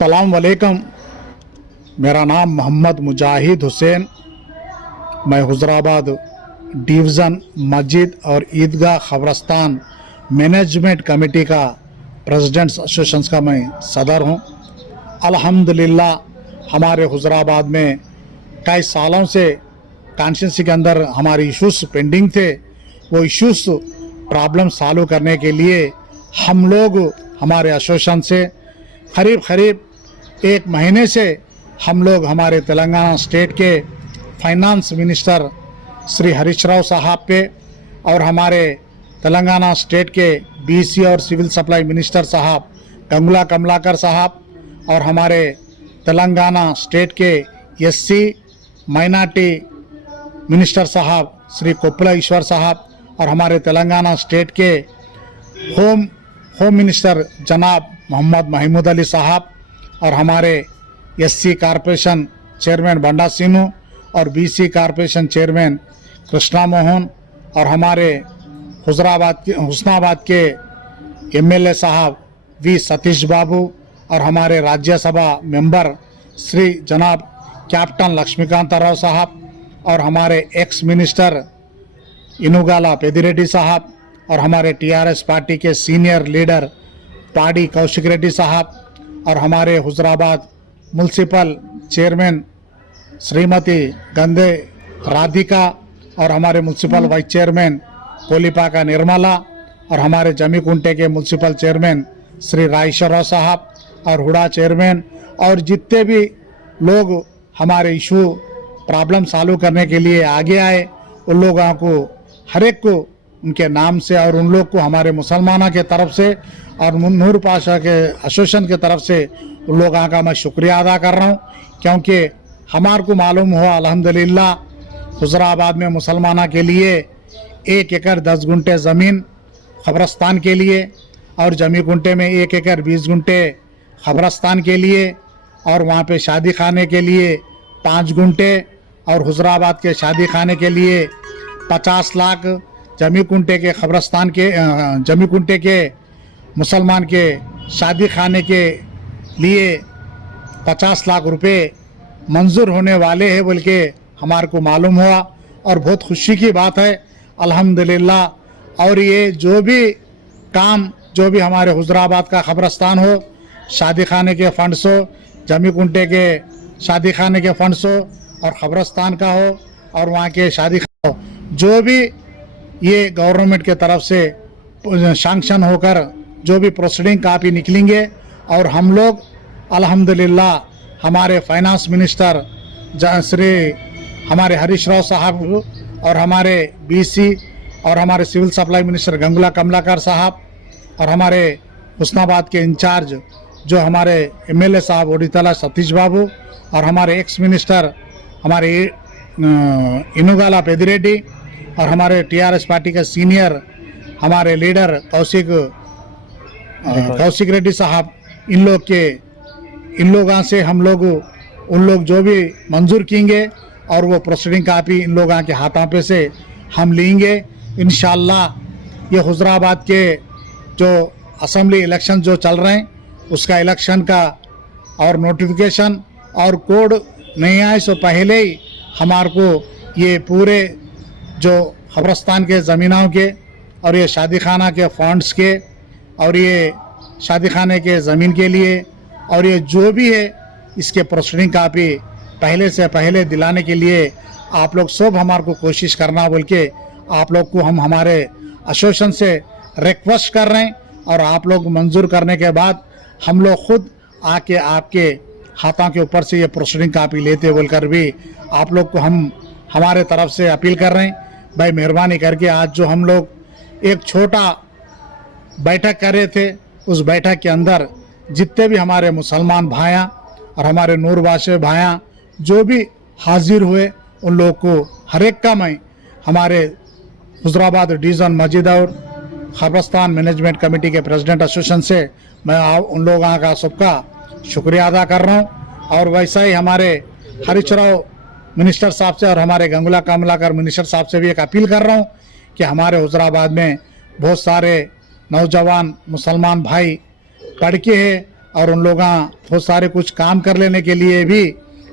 सलाम वालेकुम। मेरा नाम मोहम्मद मुजाहिद हुसैन। मैं हुजराबाद डिवीज़न मस्जिद और ईदगाह खबरस्तान मैनेजमेंट कमेटी का प्रेसिडेंट एसोसिएशन का मैं सदर हूँ। अल्हम्दुलिल्लाह हमारे हुजराबाद में कई सालों से कॉन्स्टिट्यूंसी के अंदर हमारे इश्यूज़ पेंडिंग थे। वो इश्यूज़ प्रॉब्लम सॉल्व करने के लिए हम लोग हमारे एसोसिएशन से करीब एक महीने से हम लोग हमारे तेलंगाना स्टेट के फाइनेंस मिनिस्टर श्री हरीश राव साहब पे और हमारे तेलंगाना स्टेट के बीसी और सिविल सप्लाई मिनिस्टर साहब गंगुला कमलाकर साहब और हमारे तेलंगाना स्टेट के एससी माइनॉरिटी मिनिस्टर साहब श्री कोप्पला ईश्वर साहब और हमारे तेलंगाना स्टेट के होम मिनिस्टर जनाब मोहम्मद महमूद अली साहब और हमारे एससी कॉरपोरेशन चेयरमैन बंडा सिन्हू और BC corporation chairman Krishna Mohan और हमारे हुस्नाबाद के एमएलए साहब वी सतीश बाबू और हमारे राज्यसभा मेंबर श्री जनाब कैप्टन लक्ष्मीकांत राव साहब और हमारे एक्स मिनिस्टर इनुगाला पेदिरेड्डी साहब और हमारे टीआरएस पार्टी के सीनियर लीडर पाडी कौशिक रेड्डी साहब और हमारे हुजराबाद म्युनिसिपल चेयरमैन श्रीमती गंदे राधिका और हमारे म्युनिसिपल वाइस चेयरमैन कोलिपाका निर्मला और हमारे जमीकुंटे के म्युनिसिपल चेयरमैन श्री रायश्वर राव साहब और हुडा चेयरमैन और जितने भी लोग हमारे इशू प्रॉब्लम सॉल्व करने के लिए आगे आए उन लोगों को हर एक को उनके नाम से और उन लोग को हमारे मुसलमानों के तरफ से और नूर पाशा के एसोसिएशन के तरफ से उन लोगों का मैं शुक्रिया अदा कर रहा हूँ, क्योंकि हमारे को मालूम हुआ अल्हम्दुलिल्लाह हुजराबाद में मुसलमानों के लिए 1 एकड़ 10 गुंठे ज़मीन खबरस्तान के लिए और जमीकुंटे में 1 एकड़ 20 गुंठे खबरस्तान के लिए और वहाँ पे शादी खाने के लिए 5 गुंठे और हुजराबाद के शादी खाने के लिए 50 लाख जमीकुंटे के खबरस्तान के जमीकुंटे के मुसलमान के शादी खाने के लिए 50 लाख रुपए मंजूर होने वाले हैं बोल के हमारे को मालूम हुआ और बहुत खुशी की बात है अल्हम्दुलिल्लाह। और ये जो भी काम जो भी हमारे हुजराबाद का खबरस्तान हो, शादी खाने के फंड्स हो, जमीकुंटे के शादी खाने के फंड्स हो और खबरस्तान का हो और वहाँ के शादी हो, जो भी ये गवर्नमेंट के तरफ से सैंक्शन होकर जो भी प्रोसीडिंग कापी निकलेंगे और हम लोग अल्हम्दुलिल्लाह हमारे फाइनेंस मिनिस्टर श्री हमारे हरीश राव साहब और हमारे बीसी और हमारे civil supply minister Gangula Kamalakar साहब और हमारे हुस्नाबाद के इंचार्ज जो हमारे एमएलए साहब ओडितला सतीश बाबू और हमारे एक्स मिनिस्टर हमारे इनुगाला पेदिरेड्डी और हमारे टीआरएस पार्टी के सीनियर हमारे लीडर कौशिक रेड्डी साहब, इन लोगों से हम लोग उन लोग जो भी मंजूर किएंगे और वो प्रोसीडिंग कापी इन लोगों के हाथों पे से हम लेंगे इंशाल्लाह। ये हुजराबाद के जो असेंबली इलेक्शन जो चल रहे हैं उसका इलेक्शन का और नोटिफिकेशन और कोड नहीं आए सो पहले ही हमारे को ये पूरे जो खबरस्तान के ज़मीनों के और ये शादी खाना के फंड्स के और ये शादी खाने के ज़मीन के लिए और ये जो भी है इसके प्रोसीडिंग कापी पहले से पहले दिलाने के लिए आप लोग सब हमारे को कोशिश करना बोल के आप लोग को हम हमारे एसोसिएशन से रिक्वेस्ट कर रहे हैं और आप लोग मंजूर करने के बाद हम लोग खुद आके आपके हाथों के ऊपर से ये प्रोसीडिंग कापी लेते बोलकर भी आप लोग को हम हमारे तरफ से अपील कर रहे हैं। भाई मेहरबानी करके आज जो हम लोग एक छोटा बैठक कर रहे थे उस बैठक के अंदर जितने भी हमारे मुसलमान भाइयाँ और हमारे नूरवासे भाइयाँ जो भी हाजिर हुए उन लोग को हर एक का मैं हमारे हुजराबाद डिवीज़न मस्जिद और खबरस्तान मैनेजमेंट कमेटी के प्रेसिडेंट एसोसिएशन से मैं उन लोगों का सबका शुक्रिया अदा कर रहा हूँ। और वैसा ही हमारे हरीश राव मिनिस्टर साहब से और हमारे गंगुला कमलाकर मिनिस्टर साहब से भी एक अपील कर रहा हूँ कि हमारे हुजराबाद में बहुत सारे नौजवान मुसलमान भाई पढ़ के हैं और उन लोग बहुत सारे कुछ काम कर लेने के लिए भी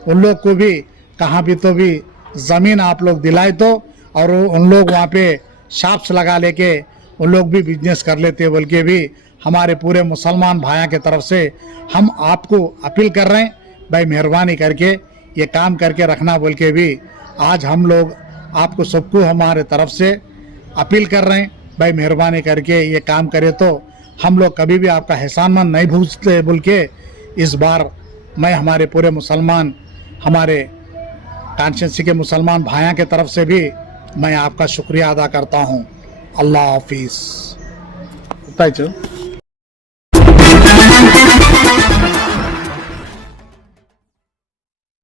उन लोग को भी कहाँ भी तो भी ज़मीन आप लोग दिलाए तो, और उन लोग वहाँ पे शॉप्स लगा लेके उन लोग भी बिजनेस कर लेते बोल के भी हमारे पूरे मुसलमान भाइयों के तरफ से हम आपको अपील कर रहे हैं, भाई मेहरबानी करके ये काम करके रखना बोल के भी आज हम लोग आपको सबको हमारे तरफ से अपील कर रहे हैं, भाई मेहरबानी करके ये काम करे तो हम लोग कभी भी आपका एहसानमंद नहीं भूलते बोल के इस बार मैं हमारे पूरे मुसलमान हमारे कॉन्स्टिट्यूंसी के मुसलमान भाइयों के तरफ से भी मैं आपका शुक्रिया अदा करता हूँ। अल्लाह हाफिज़।